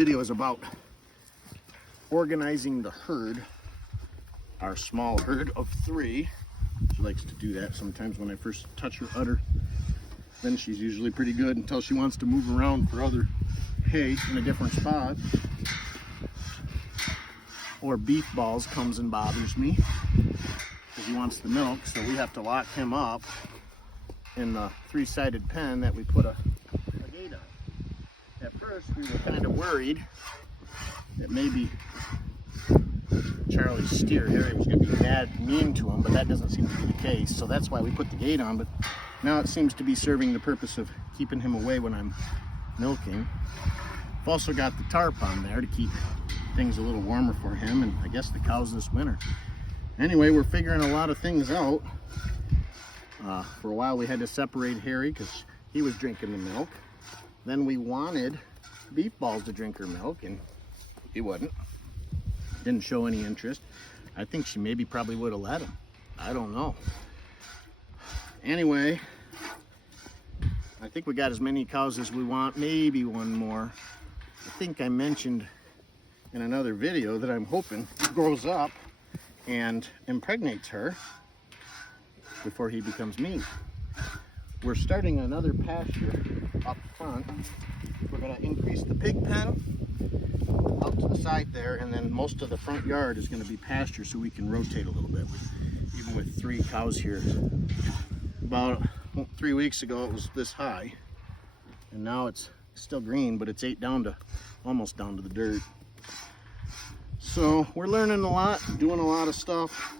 video is about organizing the herd, our small herd of 3. She likes to do that sometimes when I first touch her udder. Then she's usually pretty good until she wants to move around for other hay in a different spot. Or Beef Balls comes and bothers me because he wants the milk, so we have to lock him up in the 3-sided pen that we put a gate on. At first we were kind of worried that maybe Charlie's steer, Harry, was going to be mean to him, but that doesn't seem to be the case, so that's why we put the gate on. But now it seems to be serving the purpose of keeping him away when I'm milking. I've also got the tarp on there to keep things a little warmer for him and I guess the cows this winter. Anyway, we're figuring a lot of things out. For a while we had to separate Harry because he was drinking the milk. Then we wanted Beef Balls to drink her milk and he wouldn't. Didn't show any interest. I think she maybe probably would have let him. I don't know. Anyway, I think we got as many cows as we want, maybe one more. I think I mentioned in another video that I'm hoping he grows up and impregnates her before he becomes mean. We're starting another pasture up front. We're going to increase the pig pen out to the side there, and then most of the front yard is going to be pasture so we can rotate a little bit. Even with 3 cows here. About 3 weeks ago it was this high, and now it's still green, but it's ate down to almost down to the dirt. So we're learning a lot, doing a lot of stuff,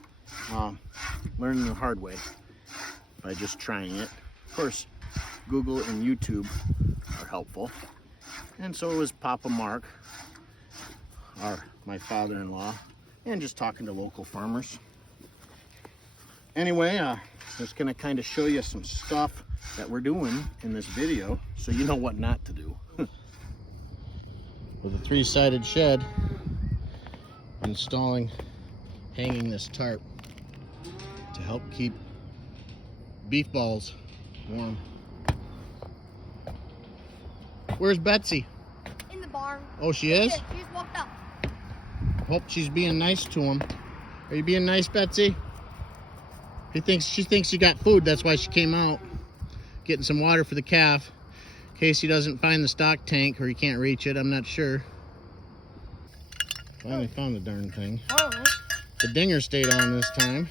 learning the hard way by just trying it. Of course, Google and YouTube are helpful, and so was Papa Mark, my father-in-law, and just talking to local farmers. Anyway, just gonna kind of show you some stuff that we're doing in this video so you know what not to do. With a 3-sided shed, hanging this tarp to help keep Beef Balls warm. Where's Betsy? In the barn. Oh, she is? Yeah, she just walked up. Hope she's being nice to him. Are you being nice, Betsy? She thinks you got food, that's why she came out. Getting some water for the calf. In case he doesn't find the stock tank or he can't reach it, I'm not sure. Finally found the darn thing. Oh. The dinger stayed on this time.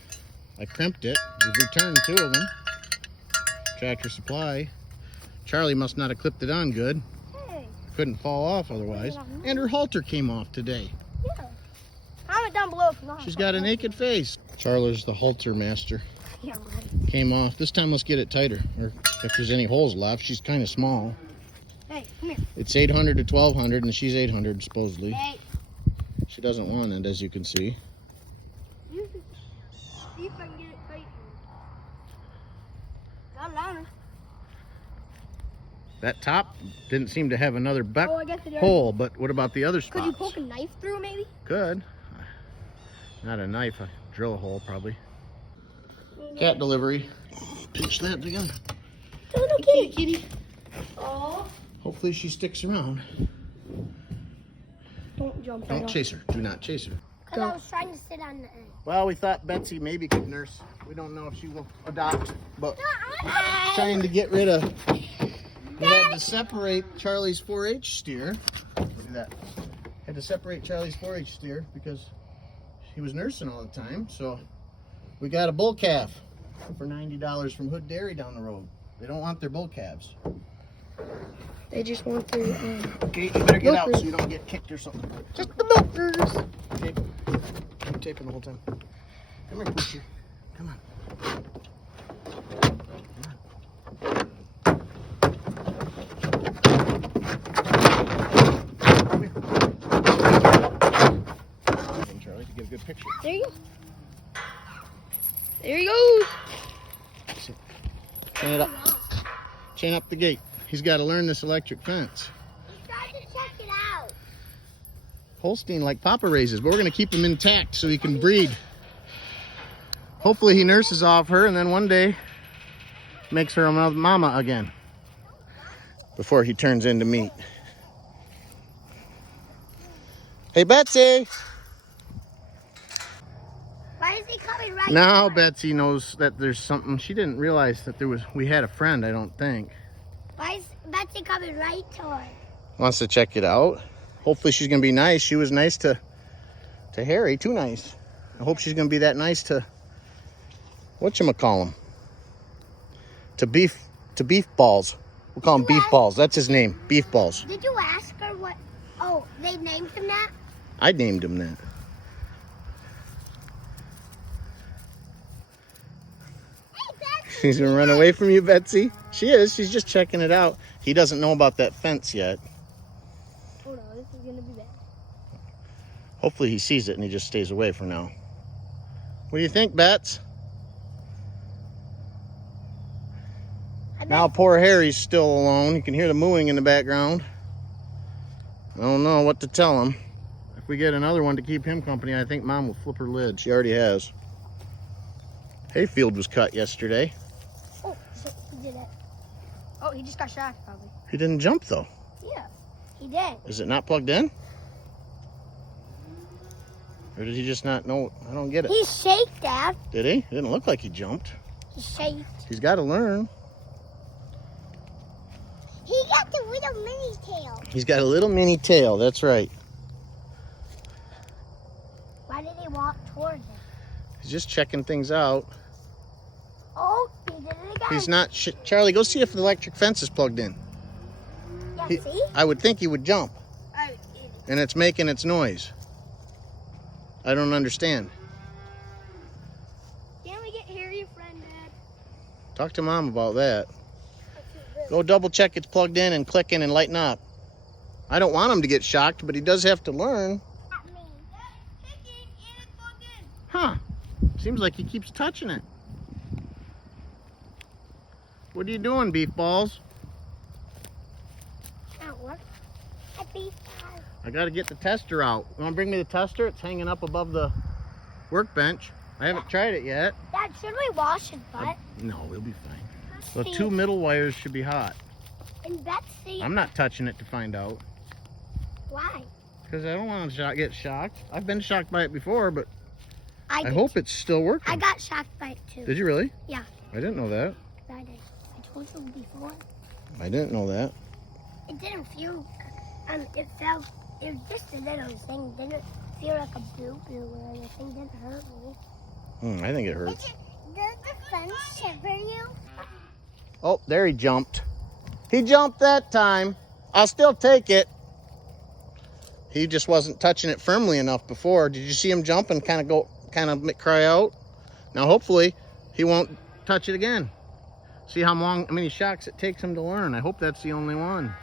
I crimped it. We've returned 2 of them. Tractor Supply. Charlie must not have clipped it on good. Hey. Couldn't fall off otherwise. And her halter came off today. Yeah. Comment down below if you know. She's got a naked face. Charlie's the halter master. Yeah, right. Came off. This time let's get it tighter. Or if there's any holes left. She's kind of small. Hey, come here. It's 800 to 1200 and she's 800 supposedly. Hey. She doesn't want it, as you can see. See if I can get it tight. Got it on her. That top didn't seem to have another Oh, I guess it does. hole, but what about the other spots? Could you poke a knife through maybe? Could. Not a knife, a drill hole probably. Cat delivery. Pinch that together. Oh, no kitty, kitty. Oh. Hopefully she sticks around. Don't jump. Don't chase her. Do not chase her. Because I was trying to sit on the egg. Well, we thought Betsy maybe could nurse. We don't know if she will adopt, but trying to get rid of. We had to separate Charlie's 4-H steer. Look at that. Had to separate Charlie's 4-H steer because he was nursing all the time. So we got a bull calf for $90 from Hood Dairy down the road. They don't want their bull calves. They just want their Okay, you better get out so you don't get kicked or something. just the milkers. Tape. Keep taping the whole time. Come here, Poochie. Come on. Come here. Charlie, to get a good picture. There you go. There he goes. Chain it up. Chain up the gate. He's got to learn this electric fence. He tried to check it out. Holstein like Papa raises, but we're going to keep him intact so he can breed. Hopefully he nurses off her and then one day makes her a mama again before he turns into meat. Hey, Betsy. Why is he coming right Now for us? Betsy knows that there's something. She didn't realize that we had a friend, I don't think. Why is Betsy coming right toward? Wants to check it out. Hopefully she's gonna be nice. She was nice to Harry, too nice. I hope she's gonna be that nice to whatchamacallem. To beef balls. We'll call him beef balls. That's his name. Beef balls. Did you ask her what? Oh, they named him that? I named him that. Hey, Betsy. She's gonna run away from you, Betsy. She is. She's just checking it out. He doesn't know about that fence yet. Oh no, this is gonna be bad. Hopefully he sees it and he just stays away for now. What do you think, Bets? Now poor Harry's still alone. You can hear the mooing in the background. I don't know what to tell him. If we get another one to keep him company, I think Mom will flip her lid. She already has. Hayfield was cut yesterday. Oh, shit, he did it. Oh, he just got shocked, probably. He didn't jump though. Yeah, he did. Is it not plugged in? Or did he just not know? I don't get it. He shaked, Dad. Did he? It didn't look like he jumped. He shaked. He's got to learn. He got the little mini tail. He's got a little mini tail. That's right. Why did he walk towards it? He's just checking things out. Oh, he did it again. He's not. Charlie, go see if the electric fence is plugged in. Yeah, He- see? I would think he would jump, Oh, and it's making its noise. I don't understand. Can we get Harry a friend, Dad? Talk to Mom about that. Go double check it's plugged in and click in and lighten up. I don't want him to get shocked, but he does have to learn. At me. Dad, it's clicking and it's plugged in. Huh. Seems like he keeps touching it. What are you doing, beef balls? That worked. I beat that. I gotta get the tester out. You wanna bring me the tester? It's hanging up above the workbench. I haven't tried it yet. Dad, should we wash his butt? No, we'll be fine. The See, two middle wires should be hot. And Betsy, I'm not touching it to find out. why? Because I don't want to get shocked. I've been shocked by it before, but I did hope too. it's still working. I got shocked by it too. Did you really? Yeah. I didn't know that. I did. I told you before. I didn't know that. It didn't feel, it felt, it was just a little thing. It didn't feel like a boo-boo or anything. It didn't hurt me. I think it hurts. Does the fence shiver you? Oh, there he jumped. He jumped that time. I'll still take it. He just wasn't touching it firmly enough before. Did you see him jump and kind of cry out? Now hopefully he won't touch it again. See how many shocks it takes him to learn. I hope that's the only one.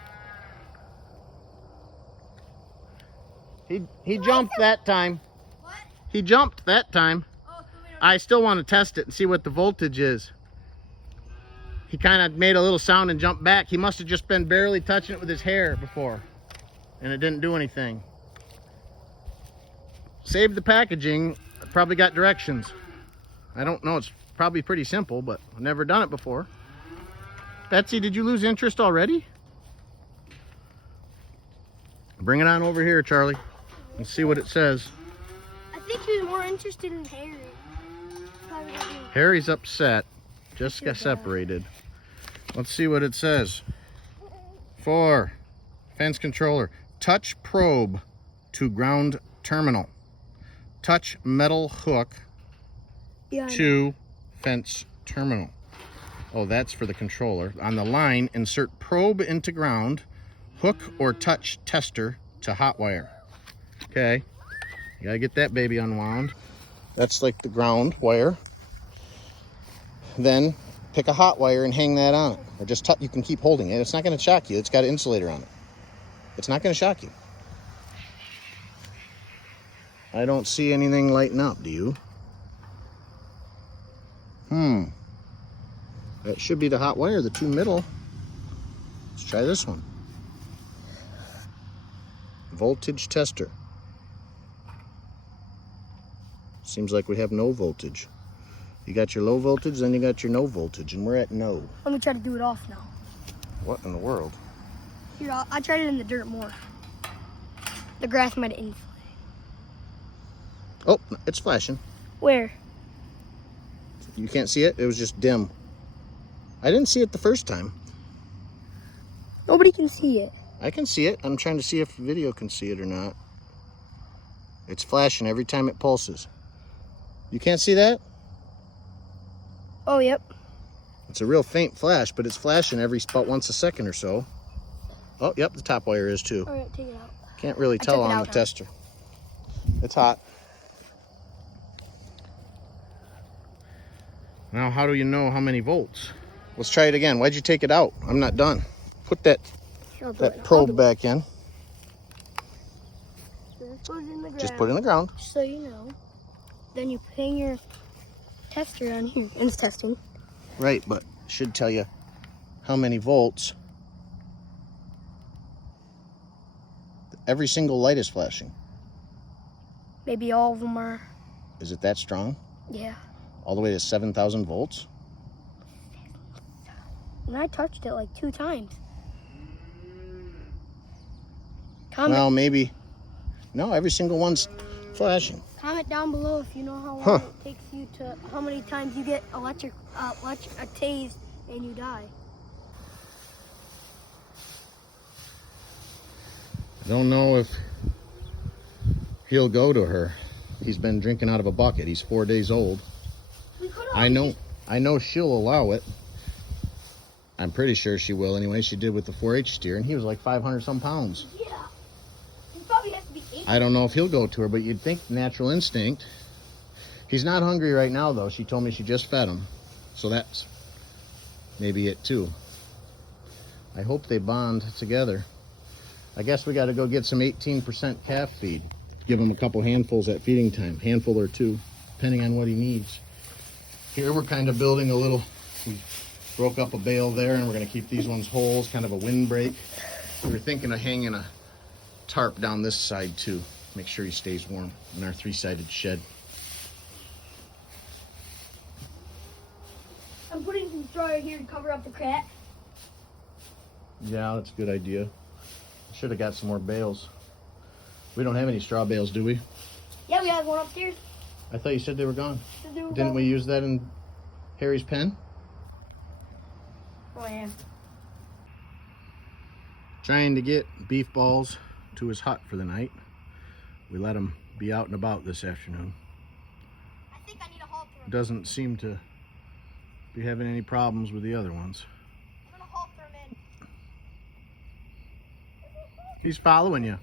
He jumped that time. What? He jumped that time. Oh, so we don't... I still want to test it and see what the voltage is. He kind of made a little sound and jumped back. He must have just been barely touching it with his hair before, and it didn't do anything. Save the packaging. I probably got directions. I don't know. It's probably pretty simple, but I've never done it before. Betsy, did you lose interest already? Bring it on over here, Charlie. Let's see what it says. I think he was more interested in Harry. Probably not me. Harry's upset. Just got separated. Let's see what it says. 4. Fence controller. Touch probe to ground terminal. Touch metal hook Yeah, to fence terminal. Oh, that's for the controller. On the line, insert probe into ground. Hook or touch tester to hot wire. Okay. You gotta get that baby unwound. That's like the ground wire. Then pick a hot wire and hang that on it. Or just you can keep holding it. It's not going to shock you. It's got an insulator on it. It's not going to shock you. I don't see anything lighting up, do you? That should be the hot wire, the two middle. Let's try this one. Voltage tester. Seems like we have no voltage. You got your low voltage, then you got your no voltage, and we're at no. Let me try to do it off now. What in the world? Here, I tried it in the dirt more. The grass might have inflated. Oh, it's flashing. Where? You can't see it? It was just dim. I didn't see it the first time. Nobody can see it. I can see it. I'm trying to see if video can see it or not. It's flashing every time it pulses. You can't see that? Oh, yep. It's a real faint flash, but it's flashing every about once a second or so. Oh, yep, the top wire is too. All right, take it out. Can't really tell on the tester. It's hot. Now, how do you know how many volts? Let's try it again. Why'd you take it out? I'm not done. Put that probe back in. Just put it in the ground. So you know. Then you hang your tester on here, and it's testing. Right, but it should tell you how many volts. Every single light is flashing. Maybe all of them are. Is it that strong? Yeah. All the way to 7,000 volts? And I touched it like 2 times. Well, maybe. No, every single one's flashing. Comment down below if you know how long it takes you to, how many times you get a tased and you die. I don't know if he'll go to her. He's been drinking out of a bucket. He's 4 days old. I know she'll allow it. I'm pretty sure she will anyway. She did with the 4-H steer, and he was like 500 some pounds. Yeah. He probably has to be 8. I don't know if he'll go to her, but you'd think natural instinct. He's not hungry right now, though. She told me she just fed him. So that's maybe it, too. I hope they bond together. I guess we got to go get some 18% calf feed. Give him a couple handfuls at feeding time. Handful or 2, depending on what he needs. Here we're kind of building a little... We broke up a bale there, and we're going to keep these ones whole. It's kind of a windbreak. We were thinking of hanging a tarp down this side, too. Make sure he stays warm in our 3-sided shed. I'm putting some straw right here to cover up the crack. Yeah, that's a good idea. Should have got some more bales. We don't have any straw bales, do we? Yeah, we have one upstairs. I thought you said they were gone. Didn't Didn't we use that in Harry's pen? Oh, yeah. Trying to get Beef Balls to his hut for the night. We let him be out and about this afternoon. I think I need a halter. Doesn't seem to be having any problems with the other ones. I'm gonna halter him in. He's following you.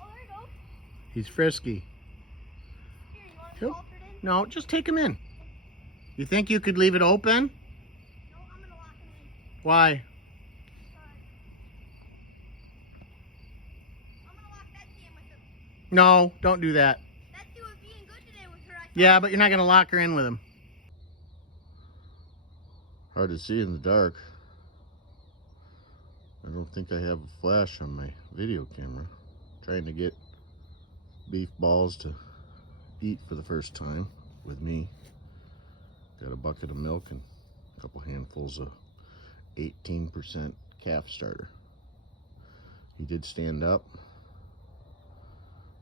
Oh, there you go. He's frisky. Here, you want to be haltered in? No, just take him in. You think you could leave it open? No, I'm gonna lock him in. Why? I'm gonna lock Betsy in with him. No, don't do that. Betsy was being good today with her. Yeah, but you're not going to lock her in with him. Hard to see in the dark. I don't think I have a flash on my video camera. Trying to get Beef Balls to eat for the first time with me. Got a bucket of milk and a couple handfuls of 18% calf starter. He did stand up.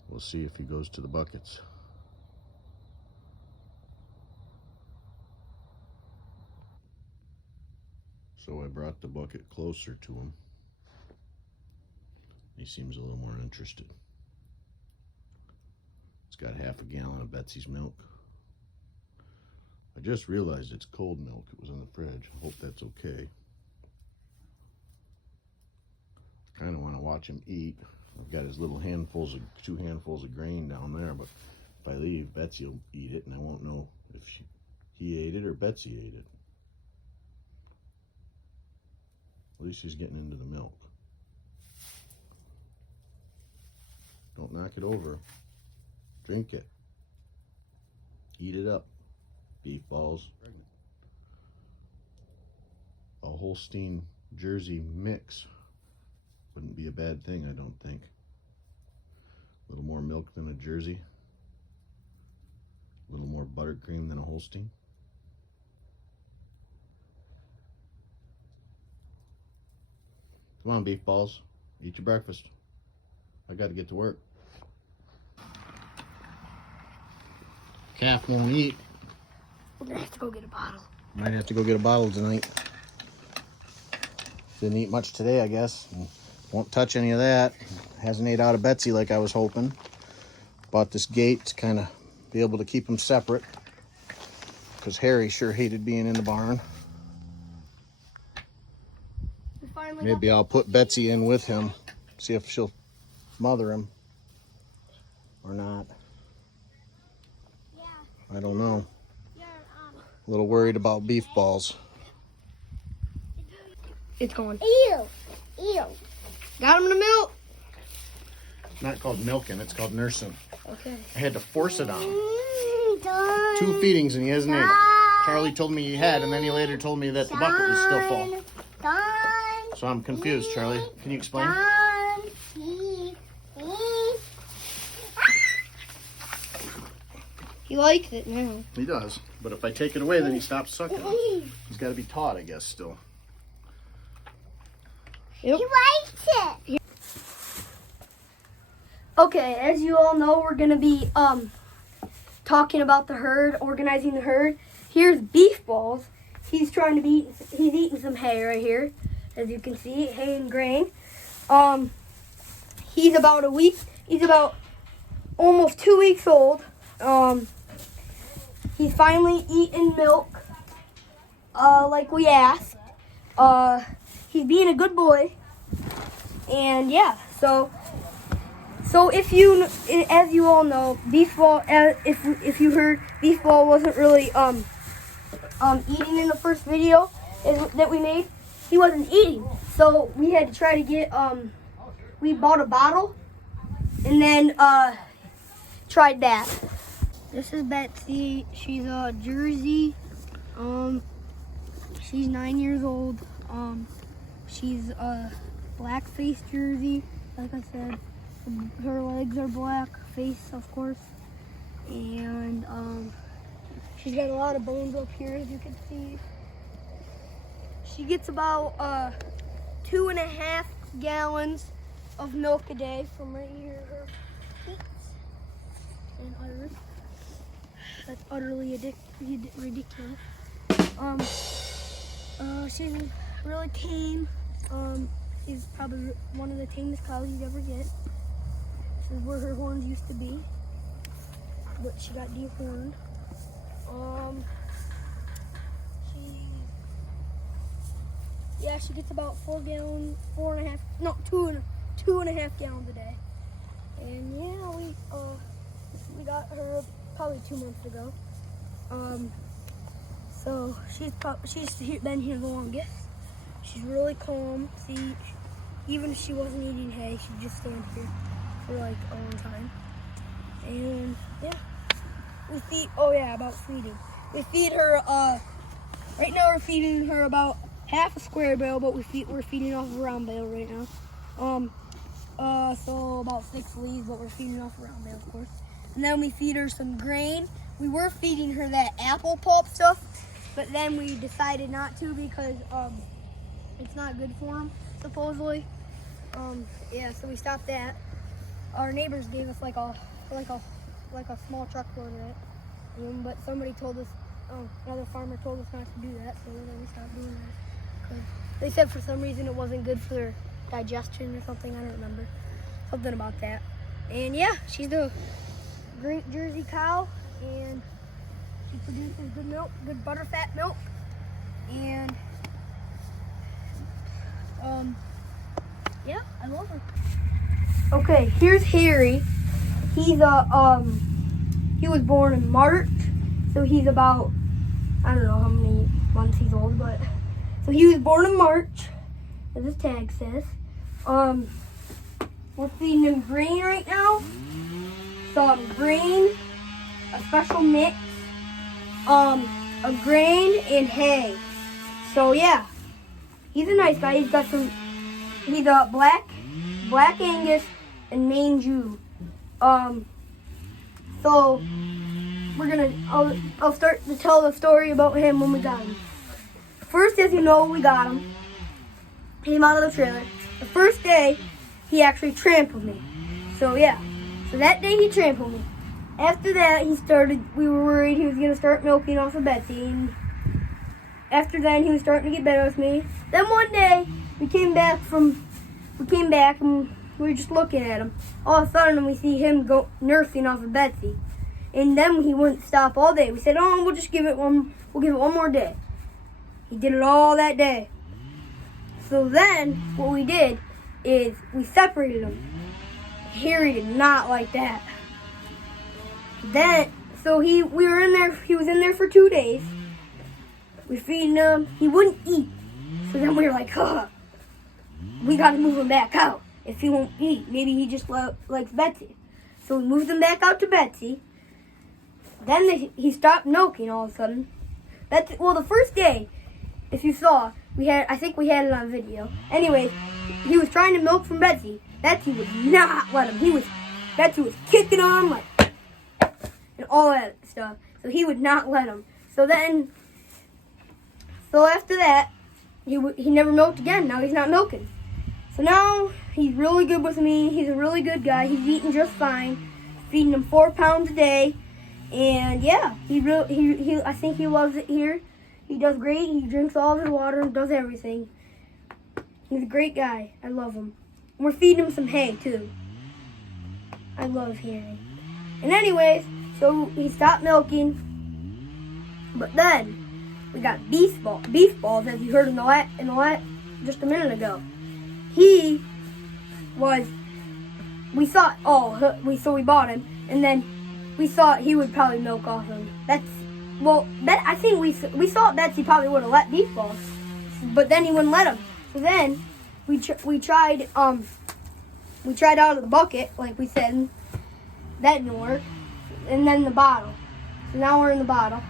We'll see if he goes to the buckets. So I brought the bucket closer to him. He seems a little more interested. It's got half a gallon of Betsy's milk. I just realized it's cold milk. It was in the fridge. I hope that's okay. I kind of want to watch him eat. I've got his little two handfuls of grain down there, but if I leave, Betsy will eat it, and I won't know if he ate it or Betsy ate it. At least he's getting into the milk. Don't knock it over. Drink it. Eat it up. Beef Balls. A Holstein Jersey mix wouldn't be a bad thing, I don't think. A little more milk than a Jersey. A little more buttercream than a Holstein. Come on, Beef Balls. Eat your breakfast. I got to get to work. Calf won't eat. We're gonna have to go get a bottle. Might have to go get a bottle tonight. Didn't eat much today, I guess. Won't touch any of that. Hasn't ate out of Betsy like I was hoping. Bought this gate to kind of be able to keep them separate, because Harry sure hated being in the barn. Maybe I'll put Betsy in with him, see if she'll mother him or not. Yeah. I don't know. You're, A little worried about beef balls. It's going. Ew. Ew. Got him in the milk. Not called milking, it's called nursing. Okay. I had to force it on him. Done. 2 feedings and he hasn't ate it. Charlie told me he had, and then he later told me that the bucket was still full. Done. So I'm confused, Charlie. Can you explain? He likes it now. He does. But if I take it away, then he stops sucking. He's got to be taught, I guess, still. Yep. He likes it. Okay, as you all know, we're gonna be talking about the herd, organizing the herd. Here's Beef Balls. He's eating some hay right here, as you can see, hay and grain. He's about almost 2 weeks old. He's finally eating milk, like we asked. He's being a good boy, and yeah, so if you, as you all know, Beef Ball, if you heard, Beef Ball wasn't really eating in the first video that we made. He wasn't eating, so we had to try to get we bought a bottle and then tried that. This is Betsy. She's a Jersey. She's 9 years old. She's a black face Jersey, like I said. Her legs are black, face of course, and she's got a lot of bones up here, as you can see. She gets about 2.5 gallons of milk a day from right here, her feet and udders. That's utterly ridiculous. She's really tame. She's probably one of the tamest cows you'd ever get. This is where her horns used to be, but she got dehorned. She gets about 2.5 gallons a day. And yeah, we got her probably 2 months ago. So she's been here the longest. She's really calm. See, even if she wasn't eating hay, she'd just stand here for like a long time. And yeah, we feed. Oh yeah, about feeding. We feed her. Right now we're feeding her about half a square bale, but we're feeding off a round bale right now. So about 6 leaves, but we're feeding off a round bale, of course. And then we feed her some grain. We were feeding her that apple pulp stuff, but then we decided not to because it's not good for them, supposedly. Yeah, so we stopped that. Our neighbors gave us like a small truckload of it, but somebody told us, another farmer told us not to do that, so then we stopped doing that. 'Cause they said for some reason it wasn't good for their digestion or something. I don't remember. Something about that. And yeah, she's a great Jersey cow, and she produces good milk, good butterfat milk, and yeah, I love her. Okay, here's Harry. He's he was born in March, so he's about, I don't know how many months he's old, but so he was born in March, as his tag says. We're feeding him grain right now. Some grain, a special mix, of grain and hay. So yeah, he's a nice guy. He's a black Angus and Maine Jew. So I'll start to tell the story about him when we got him. First, as you know, we got him. Came out of the trailer. The first day, he actually trampled me. So yeah, so that day he trampled me. after that, we were worried he was going to start milking off of Betsy. And after then, he was starting to get better with me. Then one day, we came back and we were just looking at him. All of a sudden, we see him go nursing off of Betsy. And then he wouldn't stop all day. We said, oh, we'll give it one more day. He did it all that day. So then, what we did is we separated him. Harry did not like that. He was in there for 2 days. We feeding him. He wouldn't eat. So then we were like, we got to move him back out. If he won't eat, maybe he just likes Betsy. So we moved him back out to Betsy. Then he stopped milking all of a sudden. The first day, if you saw, I think we had it on video. Anyways, he was trying to milk from Betsy. Betsy would not let him. Betsy was kicking on him and all that stuff. So he would not let him. So after that, he never milked again. Now he's not milking. So now he's really good with me. He's a really good guy. He's eating just fine. Feeding him 4 pounds a day. And yeah, I think he loves it here. He does great. He drinks all of his water and does everything. He's a great guy. I love him. We're feeding him some hay too. I love hay. And anyways, so he stopped milking. But then we got beef balls, as you heard in the just a minute ago. We bought him, and then we thought he would probably milk off him. I think we thought Betsy probably would have let beef balls, but then he wouldn't let him. So then we tried out of the bucket, like we said. That didn't work. And then the bottle. So now we're in the bottle.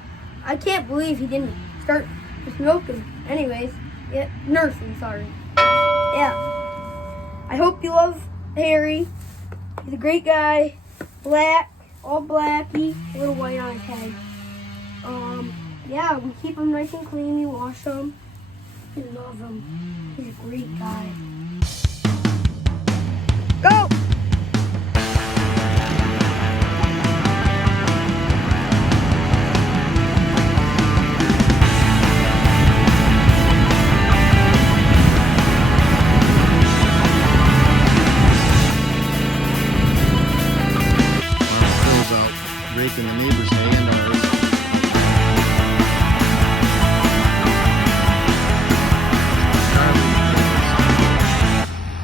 I can't believe he didn't start just milking. Anyways, nursing. Sorry. Yeah. I hope you love Harry. He's a great guy. Black, all blacky, a little white on his head. Yeah, we keep him nice and clean. We wash him. We love him. He's a great guy. Go! Raking the neighbor's hay and ours.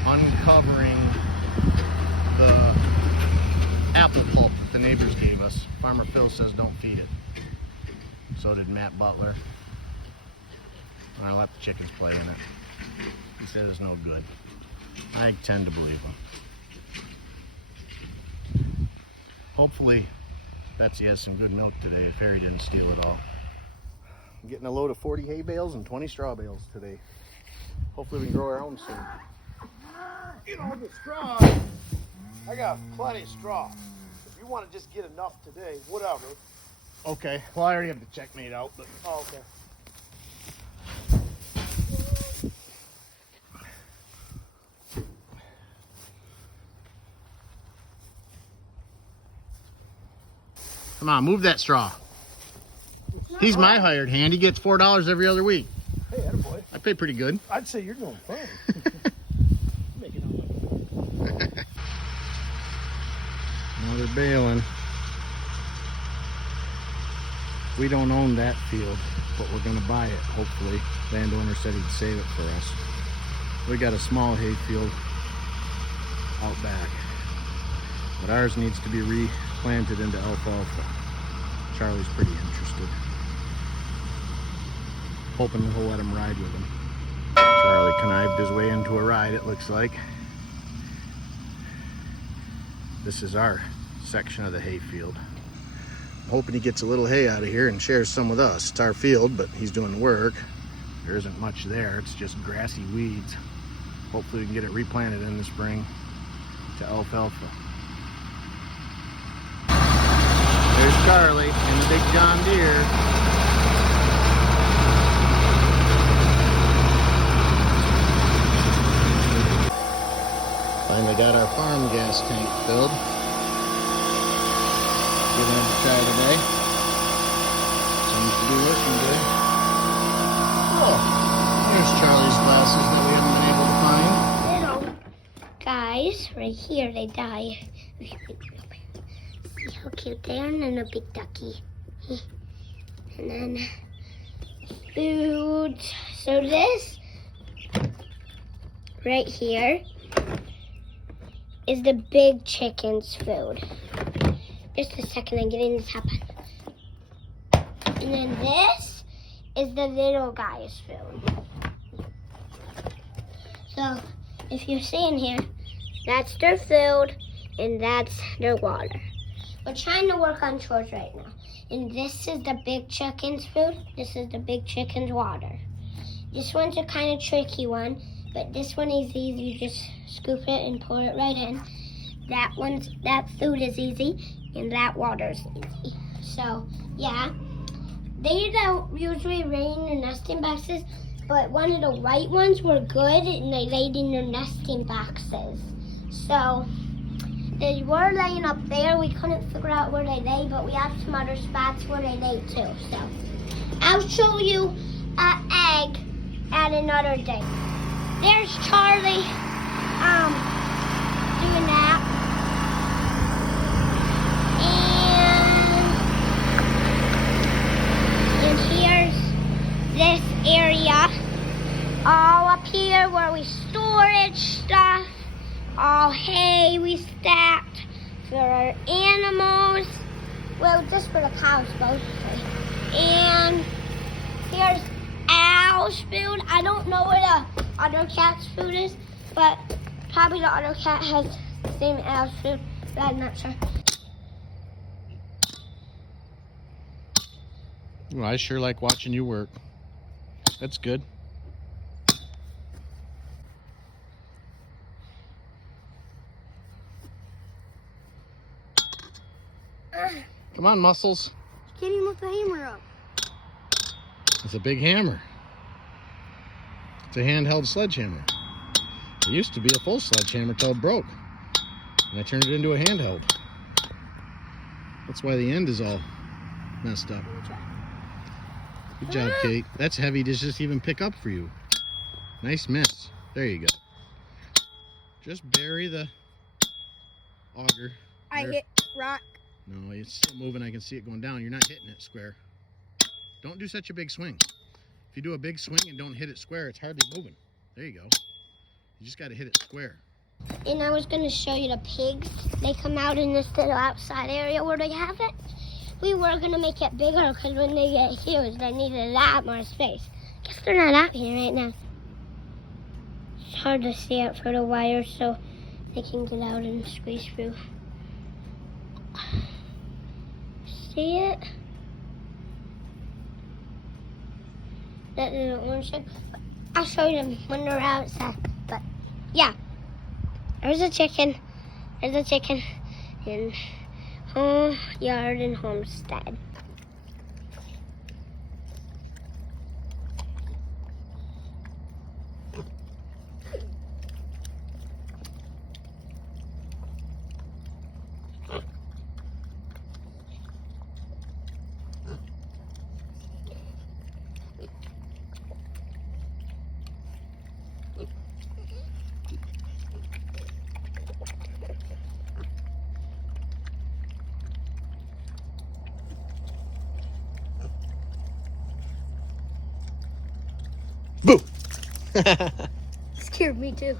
Uncovering the apple pulp that the neighbors gave us. Farmer Phil says don't feed it. So did Matt Butler. And I let the chickens play in it. He said it's no good. I tend to believe him. Hopefully Betsy has some good milk today if Harry didn't steal it all. I'm getting a load of 40 hay bales and 20 straw bales today. Hopefully we can grow our own soon. You know, the straw, I got plenty of straw. If you want to just get enough today, whatever. Okay, well I already have the check made out, but... Oh, okay. Come on, move that straw. He's my hired hand. He gets $4 every other week. Hey, attaboy. I pay pretty good. I'd say you're doing fine. Making all that. Now they're baling. We don't own that field, but we're going to buy it, hopefully. Landowner said he'd save it for us. We got a small hay field out back, but ours needs to be replanted into alfalfa. Charlie's pretty interested. Hoping that he'll let him ride with him. Charlie connived his way into a ride, it looks like. This is our section of the hay field. I'm hoping he gets a little hay out of here and shares some with us. It's our field, but he's doing the work. There isn't much there. It's just grassy weeds. Hopefully we can get it replanted in the spring to alfalfa. There's Charlie in the big John Deere. Finally got our farm gas tank filled. Give them a try today. Seems to be working good. Oh, there's Charlie's glasses that we haven't been able to find. Little guys, right here, they die. See how cute they are? And then a big ducky. And then food. So this right here is the big chicken's food. Just a second, I'm getting this happen. And then this is the little guy's food. So if you see in here, that's their food and that's their water. We're trying to work on chores right now. And this is the big chicken's food. This is the big chicken's water. This one's a kind of tricky one, but this one is easy. You just scoop it and pour it right in. That food is easy, and that water is easy. So yeah, they don't usually lay in their nesting boxes, but one of the white ones were good, and they laid in their nesting boxes. So they were laying up there. We couldn't figure out where they lay, but we have some other spots where they lay too. So I'll show you an egg at another day. There's Charlie doing that. And here's this area. All up here where we storage stuff. All hay we stacked for our animals. Well, just for the cows mostly. And here's Al's food. I don't know where the other cat's food is, but probably the other cat has the same Al's food, but I'm not sure. Well, I sure like watching you work. That's good. Come on, Muscles. Can't even lift the hammer up. It's a big hammer. It's a handheld sledgehammer. It used to be a full sledgehammer till it broke. And I turned it into a handheld. That's why the end is all messed up. Good job, Kate. That's heavy to just even pick up for you. Nice miss. There you go. Just bury the auger. I hit rock. No, it's still moving. I can see it going down. You're not hitting it square. Don't do such a big swing. If you do a big swing and don't hit it square, it's hardly moving. There you go. You just got to hit it square. And I was going to show you the pigs. They come out in this little outside area where they have it. We were going to make it bigger because when they get huge, they need a lot more space. Guess they're not out here right now. It's hard to see it for the wire, so they can get out and squeeze through. See it? That little orange thing. I'll show you them when they're outside. But yeah, there's a chicken. There's a chicken in home yard and Homestead. Boo! Scared me too.